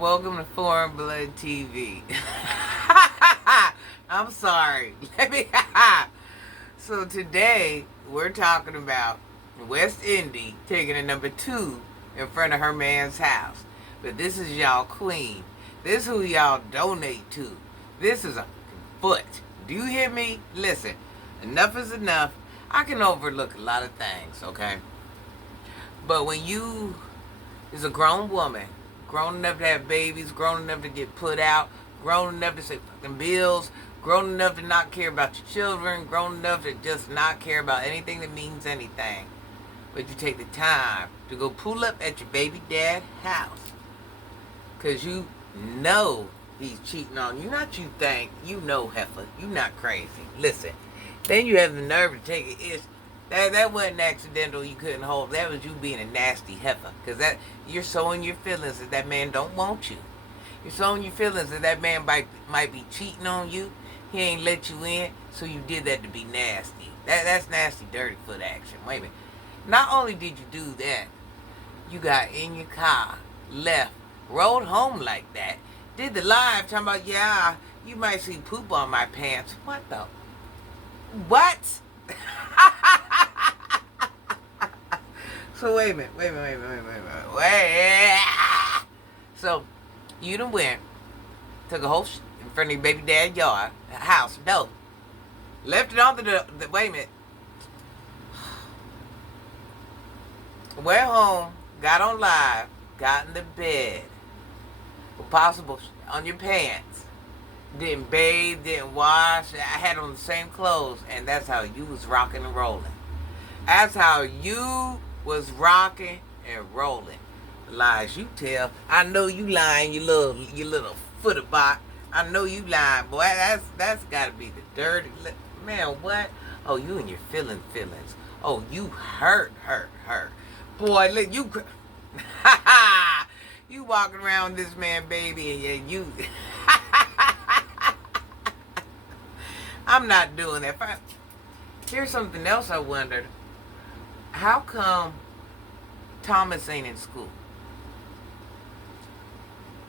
Welcome to Foreign Blood TV. I'm sorry. So today we're talking about West Indy taking a number 2 in front of her man's house. But this is y'all queen. This is who y'all donate to. This is a foot. Do you hear me? Listen, enough is enough. I can overlook a lot of things, okay? But when you is a grown woman, grown enough to have babies, grown enough to get put out, grown enough to say fucking bills, grown enough to not care about your children, grown enough to just not care about anything that means anything. But you take the time to go pull up at your baby dad's house. Because you know he's cheating on you. Not you think. You know, heifer. You not crazy. Listen. Then you have the nerve to take it. That wasn't accidental. You couldn't hold. That was you being a nasty heifer. Because that you're sowing your feelings that that man don't want you. You're sowing your feelings that that man might be cheating on you. He ain't let you in, so you did that to be nasty. That's nasty, dirty foot action. Wait a minute. Not only did you do that, you got in your car, left, rode home like that, did the live talking about, yeah, you might see poop on my pants. What the? What? So wait a minute. So you done went, took a whole in front of your baby dad's yard, house, no. Left it on the wait a minute. Went home, got on live, got in the bed. If possible, on your pants. Didn't bathe, didn't wash. I had on the same clothes, and that's how you was rocking and rolling. That's how you was rocking and rolling. Lies you tell. I know you lying, you little footer bot. I know you lying, boy. That's gotta be the dirty man. What? Oh, you and your feelings. Oh, you hurt. Boy, look, you you walking around with this man, baby, and you. I'm not doing that. Here's something else I wondered. How come Thomas ain't in school?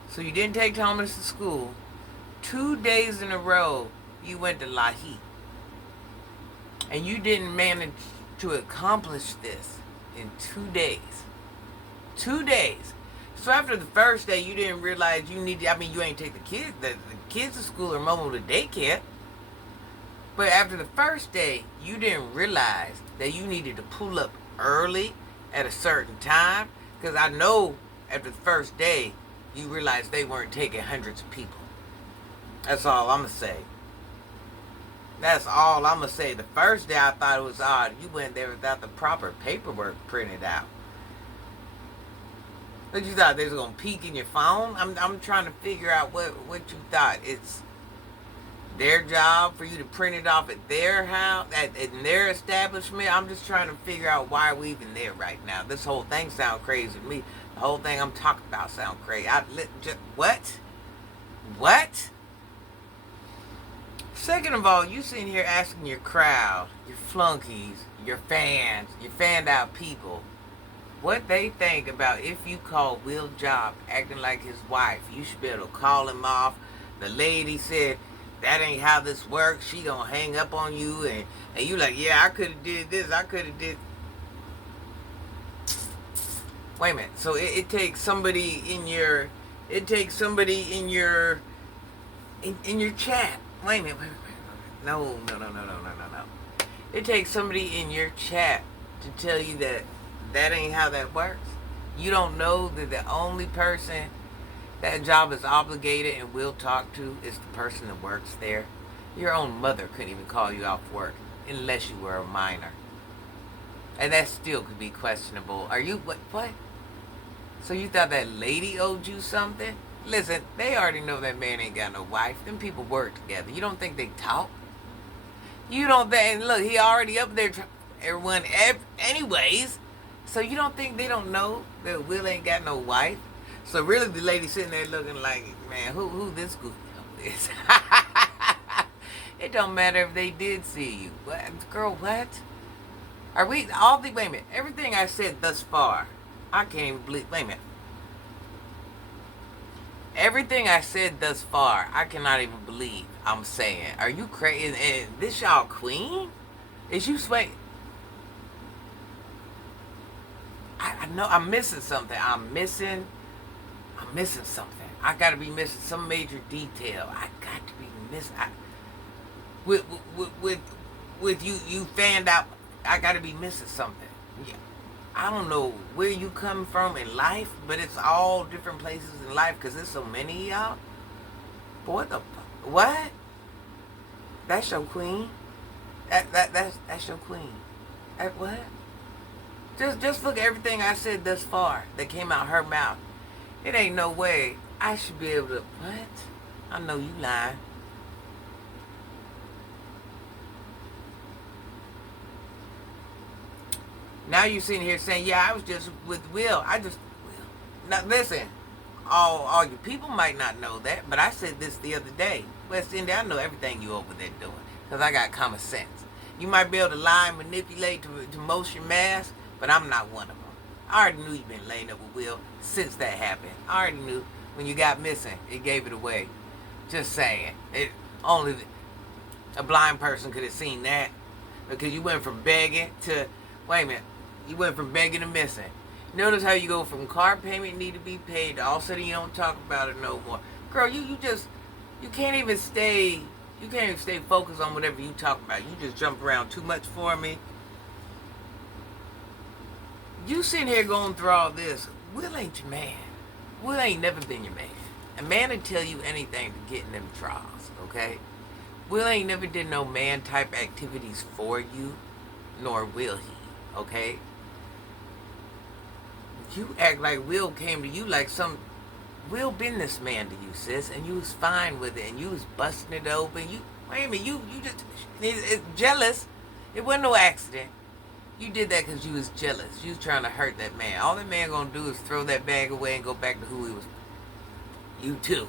So you didn't take Thomas to school. 2 days in a row, you went to Lahi. And you didn't manage to accomplish this in 2 days. 2 days. So after the first day, you didn't realize you needed, you ain't take the kids to school or mobile to daycare. But after the first day, you didn't realize that you needed to pull up early at a certain time. Because I know after the first day, you realized they weren't taking hundreds of people. That's all I'm going to say. That's all I'm going to say. The first day I thought it was odd. You went there without the proper paperwork printed out. But you thought they was going to peek in your phone? I'm trying to figure out what you thought. It's their job for you to print it off at their house, in their establishment. I'm just trying to figure out why we're even there right now. This whole thing sounds crazy to me. The whole thing I'm talking about sounds crazy. What? What? Second of all, you sitting here asking your crowd, your flunkies, your fans, your fanned out people, what they think about if you call Will Job acting like his wife. You should be able to call him off. The lady said, that ain't how this works. She gonna hang up on you, and you like, yeah, I could have did this. I could have did. Wait a minute. So it takes somebody in your. It takes somebody in your. In your chat. Wait a minute. No. It takes somebody in your chat to tell you that ain't how that works. You don't know that the only person that job is obligated and will talk to is the person that works there. Your own mother couldn't even call you off work unless you were a minor. And that still could be questionable. Are you, what? So you thought that lady owed you something? Listen, they already know that man ain't got no wife. Them people work together. You don't think they talk? You don't think, look, he already up there, everyone, anyways. So you don't think they don't know that Will ain't got no wife? So really the lady sitting there looking like, man, who this goofy is? It don't matter if they did see you. What? Girl, what? Are we, wait a minute, everything I said thus far, I can't even believe, wait a minute. Everything I said thus far, I cannot even believe I'm saying. Are you crazy? And this y'all queen? Is you sweating? I know I'm missing something. I'm missing something. I gotta be missing some major detail. I got to be missing. With you fanned out, I gotta be missing something. Yeah. I don't know where you come from in life, but it's all different places in life because there's so many of y'all. Boy, what? That's your queen? That's your queen. What? Just look at everything I said thus far that came out her mouth. It ain't no way I should be able to. What? I know you lying. Now you sitting here saying, yeah, I was just with Will. Now listen, all you people might not know that, but I said this the other day. West India, I know everything you over there doing, because I got common sense. You might be able to lie and manipulate to motion mass, but I'm not one of them. I already knew you've been laying up with Will since that happened. I already knew when you got missing, it gave it away. Just saying. Only a blind person could have seen that, because you went from begging to, wait a minute, you went from begging to missing. Notice how you go from car payment need to be paid to all of a sudden you don't talk about it no more. Girl, you can't even stay focused on whatever you talk about. You just jump around too much for me. You sitting here going through all this. Will ain't your man. Will ain't never been your man. A man will tell you anything to get in them trials, okay? Will ain't never did no man type activities for you, nor will he, okay? You act like Will came to you like some Will businessman to you, sis, and you was fine with it, and you was busting it open. Wait a minute, you just it's jealous. It wasn't no accident. You did that because you was jealous. You was trying to hurt that man. All that man gonna do is throw that bag away and go back to who he was. You too.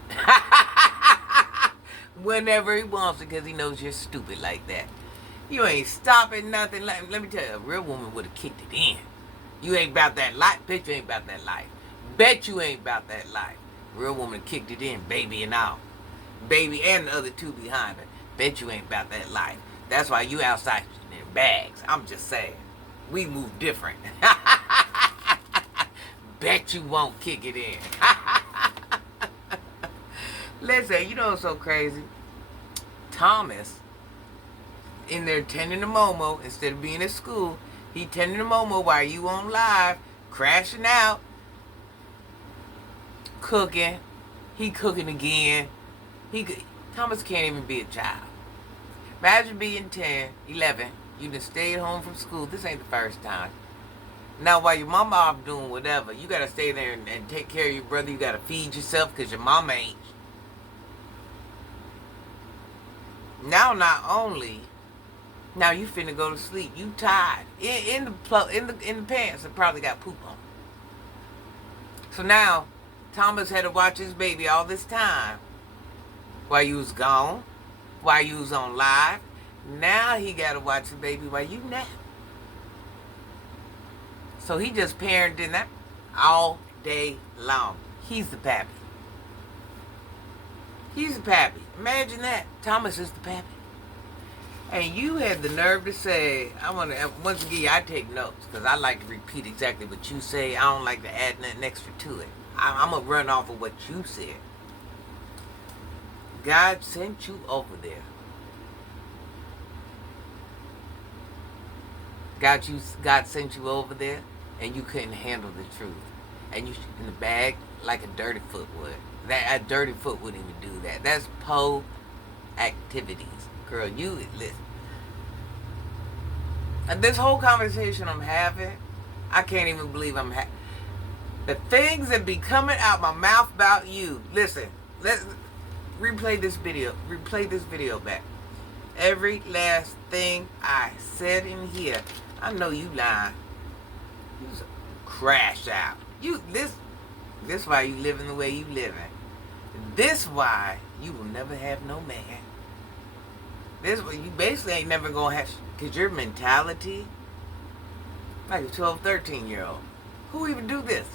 Whenever he wants it, because he knows you're stupid like that. You ain't stopping nothing. Let me tell you, a real woman would have kicked it in. You ain't about that life. Bet you ain't about that life. Bet you ain't about that life. Real woman kicked it in, baby and all. Baby and the other two behind her. Bet you ain't about that life. That's why you outside in bags. I'm just saying. We move different. Bet you won't kick it in. Listen, you know what's so crazy? Thomas, in there tending the Momo, instead of being at school, he tending the Momo while you on live, crashing out, cooking. He cooking again. Thomas can't even be a child. Imagine being 10, 11. You done stayed home from school. This ain't the first time. Now, while your mama off doing whatever, you got to stay there and take care of your brother. You got to feed yourself because your mama ain't. Now, not only, now you finna go to sleep. You tired. In the pants that probably got poop on. So now, Thomas had to watch his baby all this time while you was gone, while you was on live. Now he got to watch the baby while you nap. So he just parenting that all day long. He's the pappy. He's the pappy. Imagine that. Thomas is the pappy. And you had the nerve to say, once again, I take notes because I like to repeat exactly what you say. I don't like to add nothing extra to it. I'm going to run off of what you said. God sent you over there. God sent you over there, and you couldn't handle the truth. And you in the bag like a dirty foot would. A dirty foot wouldn't even do that. That's activities. Girl, you listen. And this whole conversation I'm having, I can't even believe I'm having. The things that be coming out my mouth about you. Listen, let's replay this video. Replay this video back. Every last thing I said in here. I know you lying. You just crash out. This why you living the way you living. This why you will never have no man. This why you basically ain't never gonna have, because your mentality, like a 12, 13-year-old. Who even do this?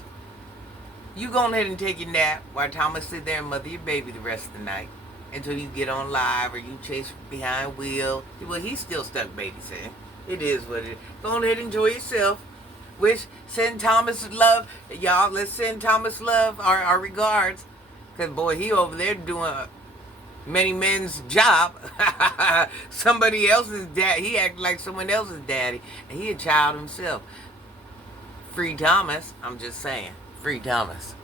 You go ahead and take your nap while Thomas sit there and mother your baby the rest of the night until you get on live or you chase behind Will. Well, he's still stuck babysitting. It is what it is. Go ahead and enjoy yourself. Send Thomas love. Y'all, let's send Thomas love, our regards. Because, boy, he over there doing many men's job. Somebody else's dad. He acted like someone else's daddy. And he a child himself. Free Thomas. I'm just saying. Free Thomas.